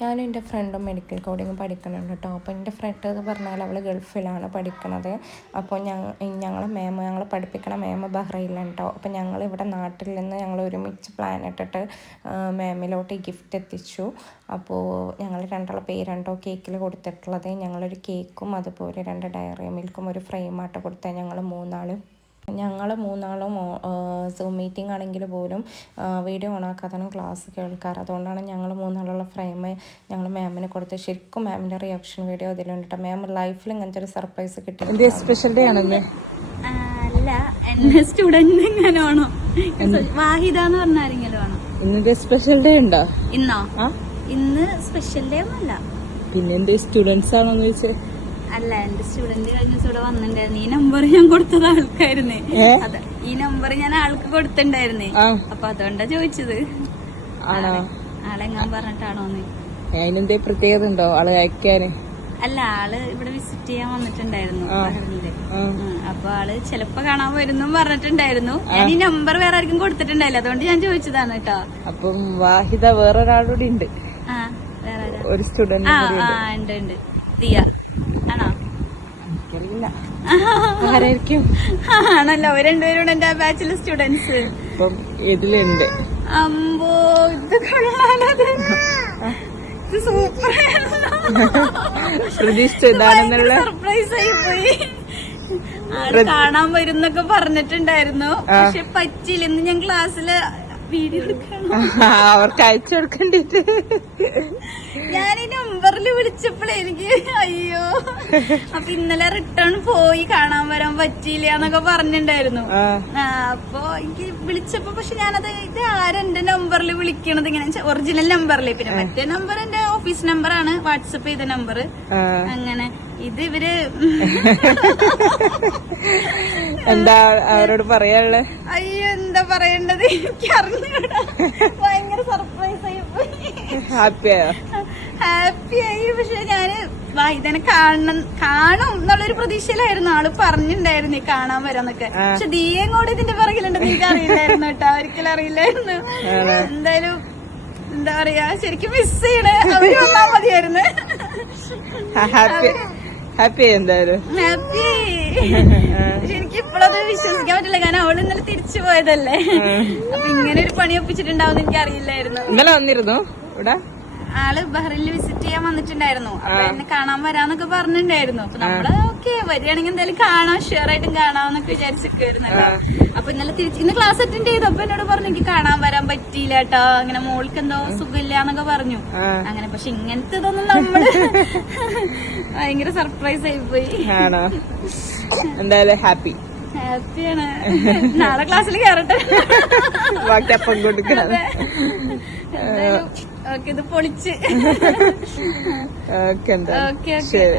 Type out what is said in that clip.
ഞാനും എൻ്റെ ഫ്രണ്ടും മെഡിക്കൽ കോഡിങ് പഠിക്കുന്നുണ്ട് കേട്ടോ. അപ്പോൾ എൻ്റെ ഫ്രണ്ട് എന്ന് പറഞ്ഞാൽ അവൾ ഗൾഫിലാണ് പഠിക്കണത്. അപ്പോൾ ഞങ്ങളെ പഠിപ്പിക്കണ മാം ബഹ്റൈനിലാണ് കേട്ടോ. അപ്പോൾ ഞങ്ങൾ ഇവിടെ നാട്ടിൽ നിന്ന് ഞങ്ങൾ ഒരുമിച്ച് പ്ലാൻ ഇട്ടിട്ട് മാമിലോട്ട് ഈ ഗിഫ്റ്റ് എത്തിച്ചു. അപ്പോൾ ഞങ്ങൾ രണ്ടുള്ള പേരാണ് കേട്ടോ കേക്കിൽ കൊടുത്തിട്ടുള്ളത്. ഞങ്ങളൊരു കേക്കും അതുപോലെ 2 ഡയറി മിൽക്കും ഒരു ഫ്രെയിമായിട്ട് കൊടുത്തത് ഞങ്ങൾ മൂന്നാളും സൂം മീറ്റിംഗ് ആണെങ്കിൽ പോലും വീഡിയോ ഓണാക്കാതാണ് ക്ലാസ് കേൾക്കാറ്. അതുകൊണ്ടാണ് ഞങ്ങൾ മൂന്നാളുള്ള ഫ്രെയിം ഞങ്ങൾ മാമിന് കൊടുത്ത്. ശരിക്കും മാമിൻ്റെ റിയാക്ഷൻ വീഡിയോ അതിലുണ്ട് കേട്ടോ. മാം ലൈഫിൽ ഇങ്ങനത്തെ ഒരു സർപ്രൈസ് കിട്ടി. സ്പെഷ്യൽ ഡേ ആണല്ലേ? അല്ല, എന്നെ സ്റ്റുഡന്റ് എങ്ങനെയാണോ വാഹിദ എന്ന് പറഞ്ഞ ആരെങ്കിലും ആണോ? ഇന്നത്തെ സ്പെഷ്യൽ ഡേ ഉണ്ടോ? ഇന്നോ? ഇന്ന് സ്പെഷ്യൽ ഡേ ഒന്നല്ല. പിന്നെ എന്റെ സ്റ്റുഡൻസ് ആണോന്ന് ചോദിച്ചേ? അല്ല, എന്റെ സ്റ്റുഡന്റ് കഴിഞ്ഞ ദിവസം ഇവിടെ വന്നിട്ടുണ്ടായിരുന്നു. ഈ നമ്പർ ഞാൻ കൊടുത്തത് ആൾക്കായിരുന്നേ. അതെ, ഈ നമ്പർ ഞാൻ ആൾക്ക് കൊടുത്തിട്ടുണ്ടായിരുന്നേ. അപ്പൊ അതുകൊണ്ടാ ചോദിച്ചത്. ആളെങ്ങാൻ പറഞ്ഞിട്ടാണോന്ന്. അതിനെന്തേ പ്രത്യേകത ഉണ്ടോ ആള് അയക്കാന്? അല്ല, ആള് ഇവിടെ വിസിറ്റ് ചെയ്യാൻ വന്നിട്ടുണ്ടായിരുന്നു. അപ്പൊ ആള് ചിലപ്പോ കാണാൻ വരുന്നു പറഞ്ഞിട്ടുണ്ടായിരുന്നു. ഞാൻ ഈ നമ്പർ വേറെ ആർക്കും കൊടുത്തിട്ടുണ്ടായില്ല, അതുകൊണ്ട് ഞാൻ ചോദിച്ചതാണ് കേട്ടോ. അപ്പം വാഹിദ വേറൊരാളൂടെ ഉണ്ട്. വേറെ ഒരു സ്റ്റുഡന്റ് ഉണ്ട്. ദിയ ആണോ? എനിക്കറിയില്ല ആരായിരിക്കും. ആണല്ലോ, രണ്ടുപേരും എന്റെ ബാച്ചിലെ സ്റ്റുഡൻസ്. അപ്പം ഇതിലുണ്ട്. അമ്പോ, ഇത് കൊള്ളാലത്. ഇത് സൂപ്പർ പ്രതീക്ഷിച്ചതാണെന്നുള്ള സർപ്രൈസ് ആയി പോയി. ആള് കാണാൻ വരുന്നൊക്കെ പറഞ്ഞിട്ടുണ്ടായിരുന്നു, പക്ഷെ പറ്റിയില്ല. ഇന്ന് ഞാൻ ക്ലാസ്സില് വീഡിയോ എടുക്കണം, അവർക്ക് അയച്ചു കൊടുക്കണ്ടിട്ട് ഞാൻ ഈ നമ്പറിൽ വിളിച്ചപ്പോഴേ എനിക്ക് അയ്യോ. അപ്പൊ ഇന്നലെ റിട്ടേൺ പോയി, കാണാൻ വരാൻ പറ്റിയില്ല എന്നൊക്കെ പറഞ്ഞിട്ടുണ്ടായിരുന്നു. അപ്പൊ എനിക്ക് വിളിച്ചപ്പോ, പക്ഷെ ഞാനത് ഇത് ആരെന്റെ നമ്പറിൽ വിളിക്കണത് ഇങ്ങനെ ഒറിജിനൽ നമ്പറിലെ, പിന്നെ മറ്റേ നമ്പർ എന്റെ ഓഫീസ് നമ്പറാണ്, വാട്സപ്പ് ചെയ്ത നമ്പർ. അങ്ങനെ ഇത് ഇവര് എന്താ അവരോട് പറയാനുള്ളത്? അയ്യോ, എന്താ പറയേണ്ടത് എനിക്ക് അറിഞ്ഞൂടാ. ഭയങ്കര സർപ്രൈസ് ആയി പോയി. ഹാപ്പിയായി. പക്ഷെ ഞാന് വാഹിദനെ കാണും എന്നുള്ളൊരു പ്രതീക്ഷയിലായിരുന്നു. ആള് പറഞ്ഞിട്ടുണ്ടായിരുന്നു കാണാൻ വരാന്നൊക്കെ. പക്ഷെ ദിയേം കൂടെ ഇതിന്റെ പിറകിലുണ്ടെന്ന് എനിക്ക് അറിയില്ലായിരുന്നു കേട്ടോ, ഒരിക്കലും അറിയില്ലായിരുന്നു. എന്തായാലും എന്താ പറയാ, ശരിക്കും മിസ് ചെയ്യണേ. അവര് വന്നാ മതിയായിരുന്നു. ഹാപ്പി എന്തായാലും ഹാപ്പി. പക്ഷെ എനിക്ക് ഇപ്പോഴത് വിശ്വസിക്കാൻ പറ്റില്ല, കാരണം അവള് ഇന്നലെ തിരിച്ചു പോയതല്ലേ. അപ്പൊ ഇങ്ങനെ ഒരു പണി ഒപ്പിച്ചിട്ടുണ്ടാവും എനിക്ക് അറിയില്ലായിരുന്നു. ഇന്നലെ വന്നിരുന്നു ഇവിടെ. ആള് ബഹ്റൈനിൽ വിസിറ്റ് ചെയ്യാൻ വന്നിട്ടുണ്ടായിരുന്നു. അപ്പൊ എന്നെ കാണാൻ വരാന്നൊക്കെ പറഞ്ഞിട്ടുണ്ടായിരുന്നു. അപ്പൊ നമ്മള് ഓക്കെ വരികയാണെങ്കിൽ എന്തായാലും കാണാം, ഷുവർ ആയിട്ടും കാണാന്നൊക്കെ വിചാരിച്ചിരിക്കുവായിരുന്നല്ലോ. അപ്പൊ ഇന്ന് ക്ലാസ് അറ്റൻഡ് ചെയ്തു. അപ്പൊ എന്നോട് പറഞ്ഞു എനിക്ക് കാണാൻ വരാൻ പറ്റിയില്ല കേട്ടോ, അങ്ങനെ മോൾക്ക് എന്തോ സുഖമില്ല എന്നൊക്കെ പറഞ്ഞു. അങ്ങനെ പക്ഷെ ഇങ്ങനത്തെ ഇതൊന്നും നമ്മള് ഭയങ്കര സർപ്രൈസ് ആയി പോയി. എന്തായാലും ഹാപ്പിയാണ്. നാളെ ക്ലാസ്സിൽ കയറട്ടെ, ബാക്കി അപ്പം കൊടുക്കണം. ഓക്കെ, ഇത് പൊളിച്ച്. ഓക്കെ, ശരി.